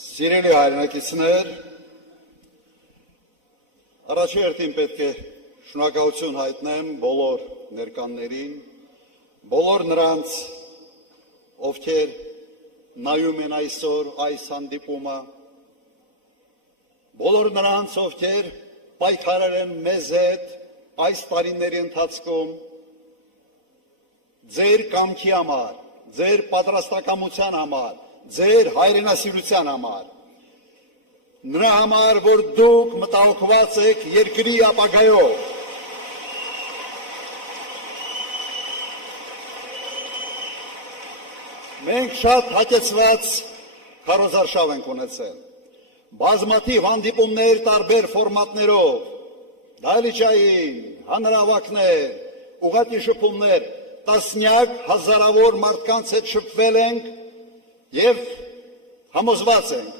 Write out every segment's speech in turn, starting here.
Սիրելի հայրենակիցներ, առաջերտին պետք է շնորհակալություն հայտնեմ բոլոր ներկաններին, բոլոր նրանց, ովքեր նայում են այսօր այս հանդիպումը, բոլոր նրանց, ովքեր պայքարել են մեզ հետ այս տարիների ընթացքում, ձեր կամքի համար, ձեր պատրաստակամության համար, ձեր հայրենասիրության համար, նրա համար, որ դուք մտահոգված եք երկրի ապագայով, մենք շատ հագեցված քարոզարշավ ենք ունեցել, բազմաթիվ հանդիպումներ տարբեր ֆորմատներով, դահլիճային, հանրահավաքներ, ուղղակի շփումներ, տասնյակ հազարավոր մարդկանց հետ շփվել ենք և համոզված ենք,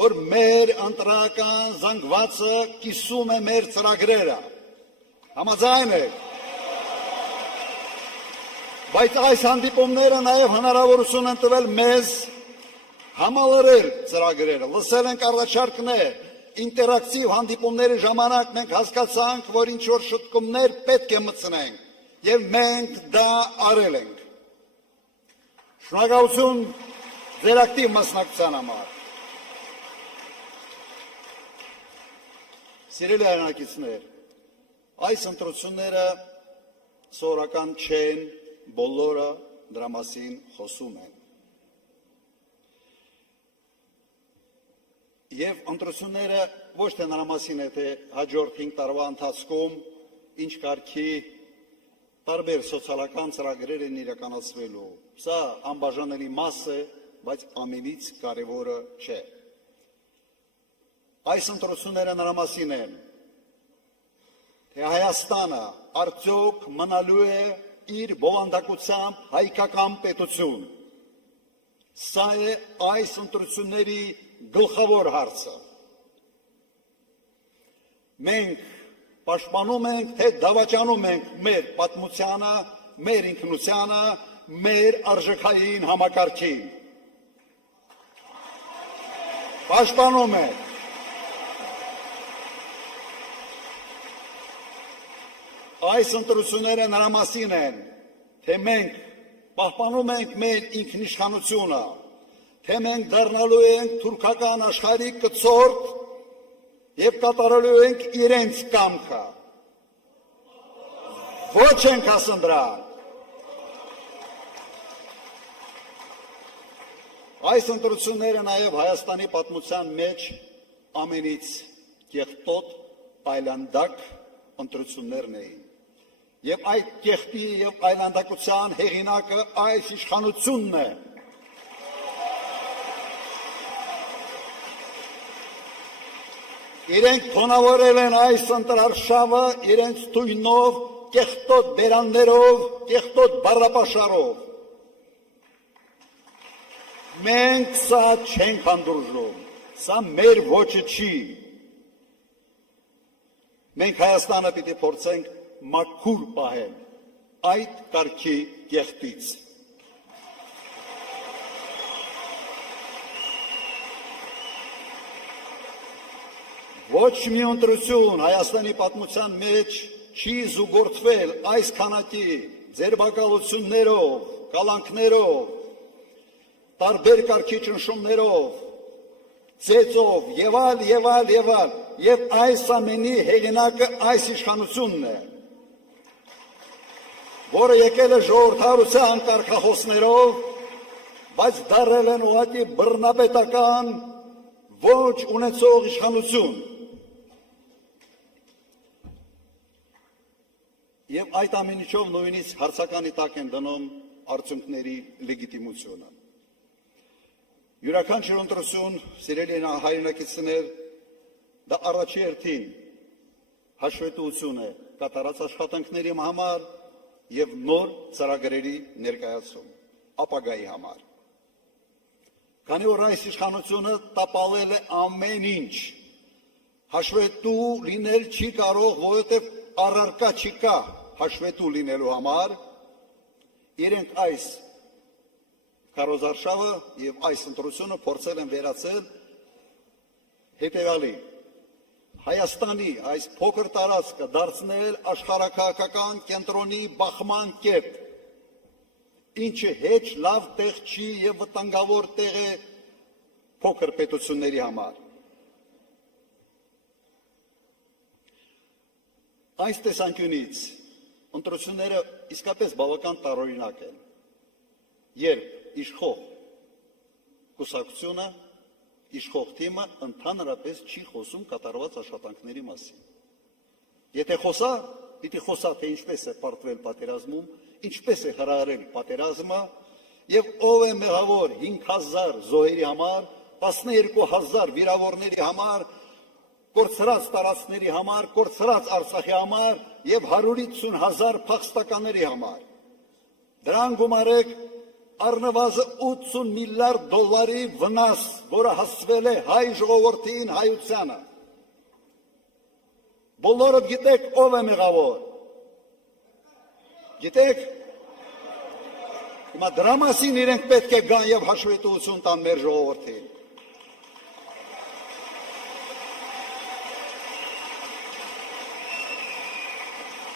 որ մեր ընտրական զանգվածը կիսում է մեր ծրագրերը, համաձայն եք, բայց այս հանդիպումները նաև հնարավորություն են տվել մեզ համալրել ծրագրերը, լսել ենք առաջարկներ, ինտերակտիվ հանդիպումների ժամանակ մենք հասկացանք, որ ինչ-որ շտկումներ պետք է մտցնենք և մենք դա արել ենք։ Շնորհակալություն ձեր ակտիվ մասնակցության համար։ Սիրելի հայրենակիցներ, այս ընտրությունները սովորական չեն, բոլորը դրա մասին խոսում են։ Եվ ընտրությունները ոչ թե նրա մասին է, թե հաջորդ 5 տարվա ընթացքում ինչ կարգի տարբեր սոցիալական ծրագրեր են իրականացվելու։ Սա անբաժանելի մաս է, բայց ամենից կարևորը չէ։ Այս ընտրությունները նրա մասին են, թե Հայաստանը արդյոք մնալու է իր բովանդակությամբ հայկական պետություն։ Սա է այս ընտրությունների գլխավոր հարցը։ Մենք պաշտպանում ենք, թե դավաճանում ենք մեր պատմությանը, մեր ինքնությանը, մեր արժեքային համակարգին։ Պաշտպանում ենք։ Այս ընտրությունները նրա մասին են, թե մենք պահպանում ենք մեր ինքնիշխանությունը, թե մենք դառնալու ենք թուրքական աշխարհի կցորդ և կատարելու ենք իրենց կամքը։ Ոչ ենք ասում դրան։ Այս ընտրությունները նաև Հայաստանի պատմության մեջ ամենից կեղտոտ, այլանդակ ընտրություններն էին։ Եվ այդ կեղտի և այլանդակության հեղինակը այս իշխանությունն է։ Իրենք թոնավորել են այս ընտրարշավը իրենց թույնով, կեղտոտ բերաններով, կեղտոտ բառապաշարով։ Մենք սա չենք հանդուրժում, սա մեր ոճը չի։ Մենք Հայաստանը պիտի փորձենք մաքուր պահել այդ կարգի կեղտից։ Ոչ մի ընտրություն Հայաստանի պատմության մեջ չի զուգորդվել այս քանակի ձերբակալություններով, կալանքներով, տարբեր կարգի ճնշումներով, ծեծով եւ այլ, եւ այս ամենի հեղինակը այս իշխանությունն է, որը եկել է ժողովրդավարության կարգախոսներով, բայց դարձել են ուղղակի բռնապետական ոչ ունեցող իշխանություն։ Եվ այդ ամենիչով նույնիսկ հարցականի տակ են դնում արդյունքների լեգիտիմությունը։ Յուրաքանչյուր ընտրություն, սիրելի հայրենակիցներ, դա առաջերտին հաշվետվություն է կատարած աշխատանքների համար և նոր ծրագրերի ներկայացում, ապագայի համար։ Քանի որ այս իշխանությունը տապալել է ամեն ինչ, հաշվետու լինել չի կարող, որովհետև առարկա չկա հաշվետու լինելու համար, իրենք այս Քարոզարշավը եւ այս ընտրությունը փորձել են վերացել հետևյալի. Հայաստանի այս փոքր տարածքը դարձնել աշխարհաքաղաքական կենտրոնի բախման կետ, ինչը հեչ լավ տեղ չի եւ վտանգավոր տեղ է փոքր պետությունների համար։ Այս տեսանկյունից ընտրությունները իսկապես բավական տարօրինակ են, երբ իշխող կուսակցությունը, իշխող թիմը ընդհանրապես չի խոսում կատարված աշխատանքների մասին։ Եթե խոսա, պիտի խոսա, թե ինչպես է պարտվել պատերազմում, ինչպես է հրահրել պատերազմը եւ ով է մեղավոր 5000 զոհերի համար, 12000 վիրավորների համար, կորցրած տարածքների համար, կորցրած Արցախի համար եւ 150,000 փախստականների համար։ Դրան գումարեք առնվազն 80 միլիարդ դոլարի վնաս, որը հասցվել է հայ ժողովրդին, հայությանը։ Բոլորդ գիտեք ով է մեղավոր։ Գիտեք։ Հիմա դրա մասին իրենք պետք է գան եւ հաշվետվություն տան մեր ժողովրդին։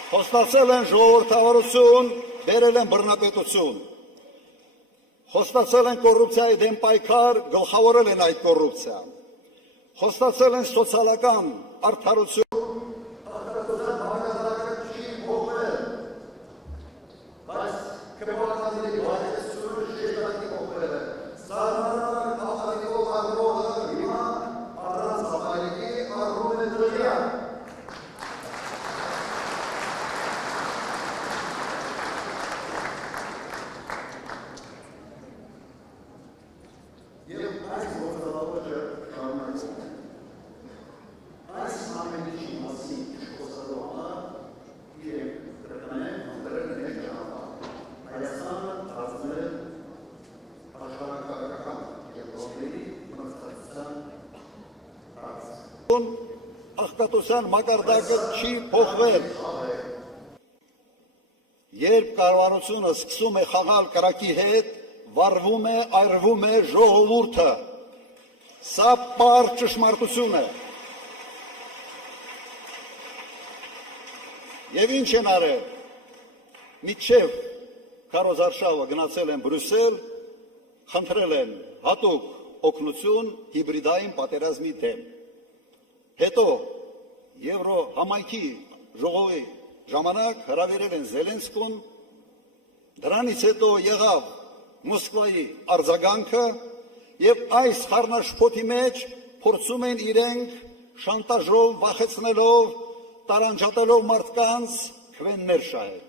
Խոստացել են ժողովրդավարություն, բերել են բռնապետություն։ Խոստացել են կոռուպցիայի դեմ պայքար, գլխավորել են այդ կոռուպցիան։ Խոստացել են սոցիալական արդարություն։ Աղքատության մակարդակը չի փոխվել։ Երբ կառավարությունը սկսում է խաղալ կրակի հետ, վառվում է, այրվում է ժողովուրդը։ Սա պարզ ճշմարտություն է։ Եվ ինչ են արել։ Մինչև քարոզարշավը գնացել են Բրյուսել, խնդրել են հատուկ օգնություն հիբրիդային պատերազմի դեմ։ Հետո Եվրոհամայնքի ժողովի ժամանակ հրավիրել են Զելենսկուն, դրանից հետո եղավ Մոսկվայի արձագանքը եւ այս խառնաշփոթի մեջ փորձում են իրենք շանտաժով, վախեցնելով, տարանջատելով մարդկանց քվեններ շահել։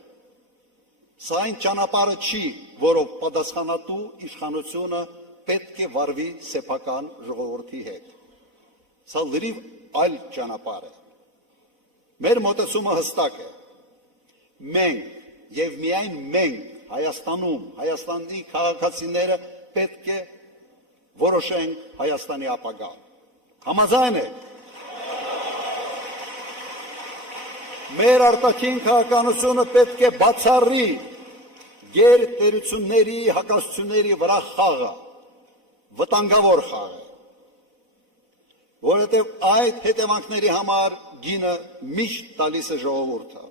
Սա այն ճանապարհը չի, որով պատասխանատու իշխանությունը պետք է վարվի սեփական ժողովրդի հետ։ Սա լրիվ այլ ճանապարհ է։ Մեր մոտեցումը հստակ է։ Մենք եւ միայն մենք Հայաստանում, Հայաստանի քաղաքացիները պետք է որոշենք Հայաստանի ապագան։ Համաձայն եք։ Մեր արտաքին քաղաքականությունը պետք է բացառի գերտերությունների, հակասությունների վրա խաղը, վտանգավոր խաղը, որովհետև այդ հետևանքների համար գինը միշտ տալիս է ժողովուրդը։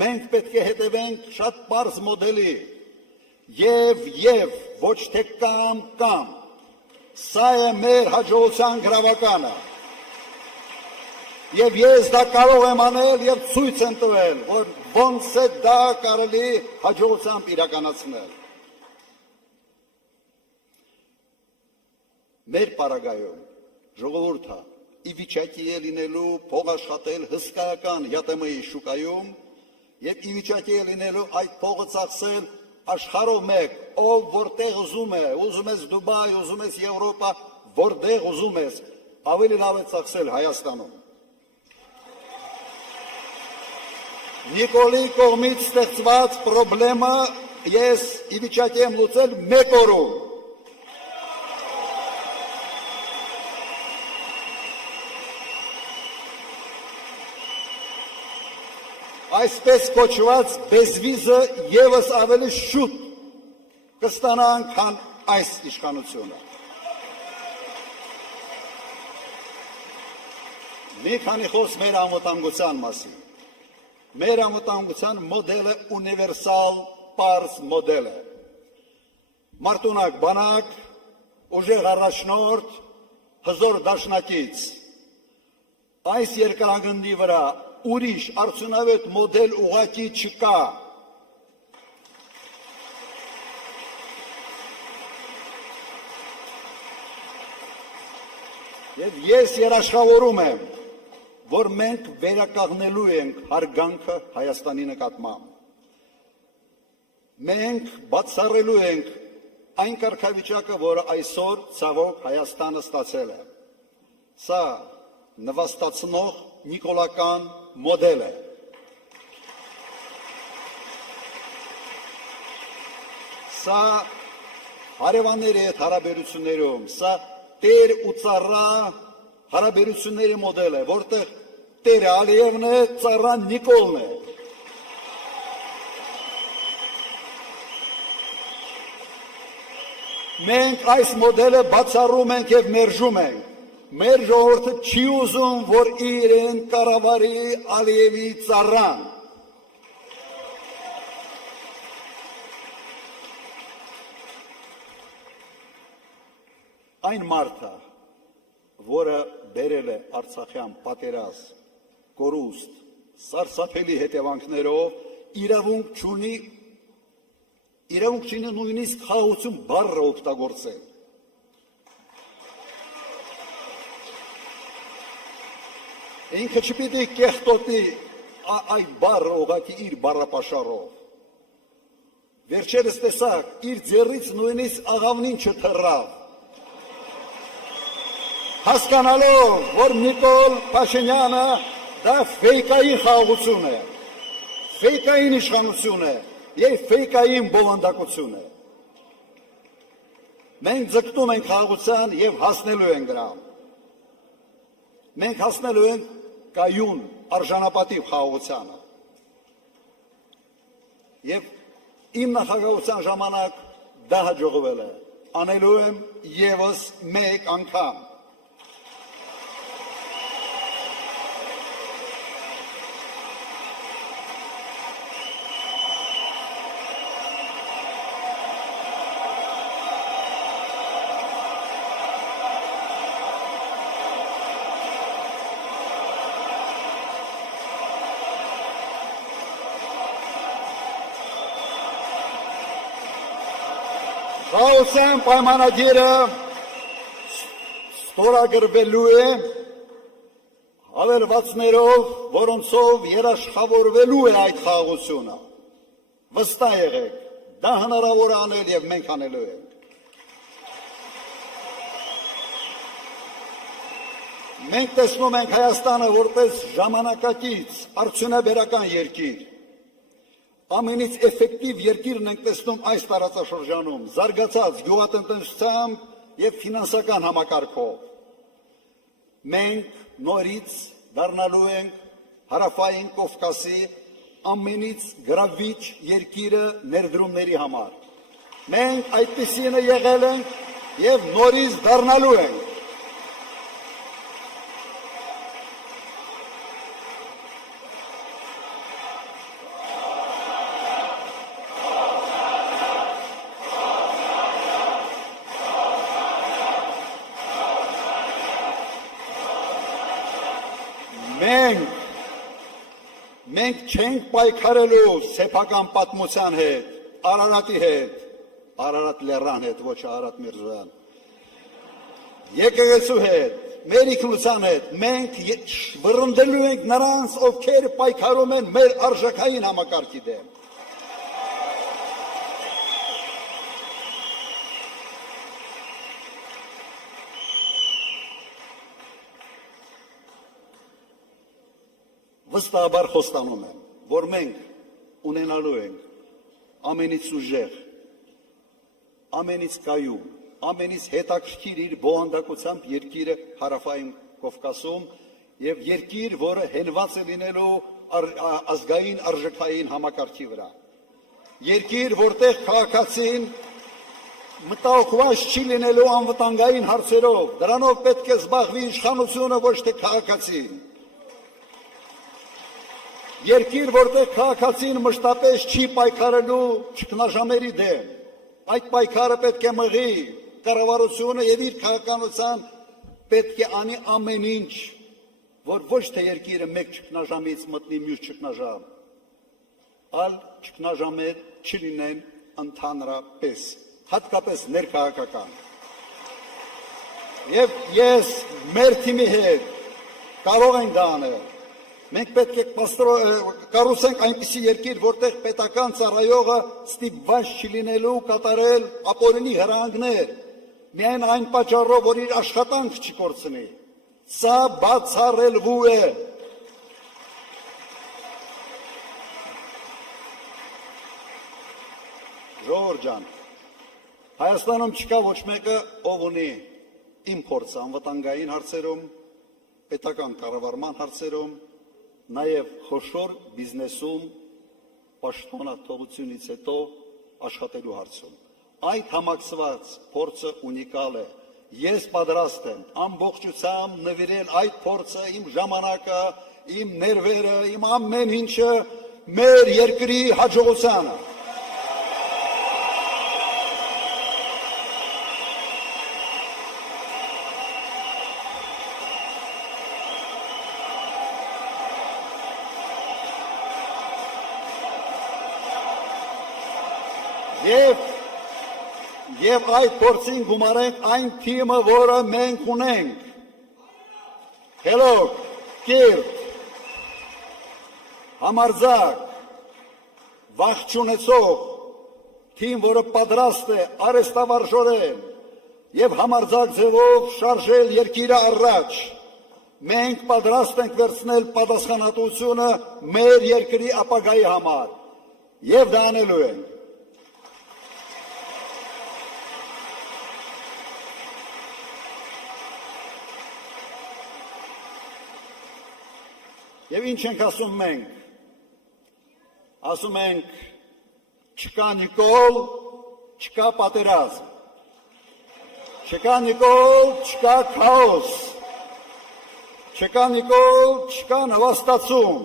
Մենք պետք է հետևենք շատ պարզ մոդելի եւ ոչ թե կամ։ Սա է մեր հաջողության գրավականը։ Եվ ես դա կարող եմ անել եւ ցույց եմ տվել, որ ոնց է դա կարելի հաջողությամբ իրականացնել։ Մեր պարագայում ժողովուրդը ի վիճակի է լինելու փող աշխատել հսկայական ԵՏՄ-ի շուկայում եւ ի վիճակի է լինելու այդ փողը ծախսել աշխարհով մեկ, ով որտեղ ուզում է, ուզում ես Դուբայ, ուզում ես Եվրոպա, որտեղ ուզում ես, ավելի լավ է ծախսել Հայաստանում։ Նիկոլի կողմից ստեղծված պրոբլեմը ես ի վիճակի եմ լուծել մեկ օրում։ Այսպես կոչված բեզվիզը եւս ավելի շուտ կստանանք, քան այս իշխանությունը։ Մի քանի խոսք մեր անվտանգության մասին։ Մեր անվտանգության մոդելը ունիվերսալ պարզ մոդել է։ Մարտունակ բանակ, ուժեղ առաջնորդ, հզոր դաշնակից։ Այս երկրագնդի վրա ուրիշ արդյունավետ մոդել ուղղակի չկա։ Եվ ես երաշխավորում եմ, որ մենք վերականգնելու ենք հարգանքը Հայաստանի նկատմամբ։ Մենք բացառելու ենք այն կարգավիճակը, որը այսօր ցավոք Հայաստանը ստացել է։ Սա նվաստացնող նիկոլական մոդել է։ Սա հարևանների հետ հարաբերություններում, սա տեր ու ծառա հարաբերությունների մոդել է, որտեղ տերը Ալիևն է, ծառան Նիկոլն է։ Մենք այս մոդելը բացառում ենք և մերժում ենք։ Մեր ժողովուրդը չի ուզում, որ իրեն կառավարի Ալիևի ծառան։ Այն մարդը, որը բերել է Արցախյան պատերազմ, կորուստ, սարսափելի հետևանքներով, իրավունք չունի նույնիսկ խաղաղություն բառը օգտագործել։ Ինքը չպիտի կեղտոտի այդ բառը ուղղակի իր բառապաշարով։ Վերջերս տեսակ, իր ձեռից նույնիսկ աղավնին չթռավ։ Հասկանալով, որ Նիկոլ Փաշինյանը դա ֆեյկային խաղաղություն է, ֆեյկային իշխանություն է և ֆեյկային բովանդակություն է։ Մենք ձգտում ենք խաղաղության և հասնելու ենք դրան։ Մենք հասնելու ենք կայուն արժանապատիվ խաղաղությանը։ Եվ իմ նախագահության ժամանակ դա հաջողվել է։ Անելու եմ ևս մեկ անգամ։ Խաղաղության պայմանագիրը ստորագրվելու է հավելվածներով, որոնցով երաշխավորվելու է այդ խաղաղությունը։ Վստահ եղեք, դա հնարավոր է անել և մենք անելու ենք։ Մենք տեսնում ենք Հայաստանը որպես ժամանակակից արդյունաբերական երկիր։ Ամենից էֆեկտիվ երկիրն ենք տեսնում այս տարածաշրջանում, զարգացած գյուղատնտեսությամբ և ֆինանսական համակարգով։ Մենք նորից դառնալու ենք Հարավային Կովկասի ամենից գրավիչ երկիրը ներդրումների համար։ Մենք այդպիսինը եղել ենք և նորից դառնալու ենք։ Մենք չենք պայքարելու սեփական պատմության հետ, Արարատի հետ, Արարատ լեռան հետ, ոչ Արարատ Միրզոյան, եկեղեցու հետ, մեր ինքնության հետ, մենք վռնդելու ենք նրանց, ովքեր պայքարում են մեր արժեքային համակարգի դեմ։ Վստահաբար խոստանում եմ, որ մենք ունենալու ենք ամենից ուժեղ, ամենից կայուն, ամենից հետաքրքիր իր բովանդակությամբ երկիրը Հարավային Կովկասում և երկիր, որը հենված է լինելու ազգային արժեքային համակարգի վրա։ Երկիր, որտեղ քաղաքացին մտահոգված չի լինելու անվտանգային հարցերով, դրանով պետք է զբաղվի իշխանությունը, ոչ թե քաղաքացին։ Երկիր, որտեղ քաղաքացին մշտապես չի պայքարելու ճգնաժամերի դեմ, այդ պայքարը պետք է մղի կառավարությունը եւ իր քաղաքականության պետք է անի ամեն ինչ, որ ոչ թե երկիրը մեկ ճգնաժամից մտնի մյուս ճգնաժամ, այլ ճգնաժամեր չլինեն ընդհանրապես, հատկապես ներքաղաքական։ Եվ ես մեր թիմի հետ կարող ենք դա անել։ Մենք պետք է կառուցենք այնպիսի երկիր, որտեղ պետական ծառայողը ստիպված չլինելու կատարել ապօրինի հրահանգներ, միայն այն պատճառով, որ իր աշխատանք չկորցնի։ Սա բացառելու է։ Ժողովուրդ ջան, Հայաստանում չկա ոչ մեկը, ով ունի իմ փորձը անվտանգային հարցերում, պետական կառավարման հարցերում, նաև խոշոր բիզնեսում պաշտոնաթողությունից հետո աշխատելու հարցում։ Այդ համակցված փորձը ունիկալ է։ Ես պատրաստ եմ ամբողջությամբ նվիրել այդ փորձը, իմ ժամանակը, իմ ներվերը, իմ ամեն ինչը մեր երկրի հաջողությանը։ Եվ այդ փորձին գումարենք այն թիմը, որը մենք ունենք։ Հելոք, կիրթ, համարձակ, վախ չունեցող թիմ, որը պատրաստ է արհեստավարժորեն եւ համարձակ ձևով շարժել երկիրը առաջ։ Մենք պատրաստ ենք վերցնել պատասխանատվությունը մեր երկրի ապագայի համար եւ դա անելու ենք։ Եվ ինչ ենք ասում մենք, ասում ենք չկա Նիկոլ, չկա պատերազմ, չկա Նիկոլ, չկա քաոս, չկա Նիկոլ, չկա նվաստացում,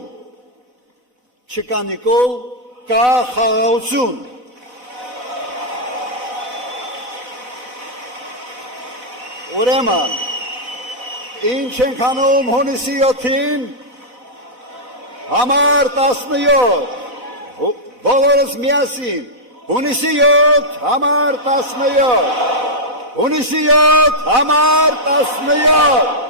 չկա Նիկոլ, կա խաղաղություն։ Ուրեմն, ինչ ենք անում հունիսի 7-ին, Համար 17, բոլորս միասին, հունիսի 7, համար 17, հունիսի 7, համար 17,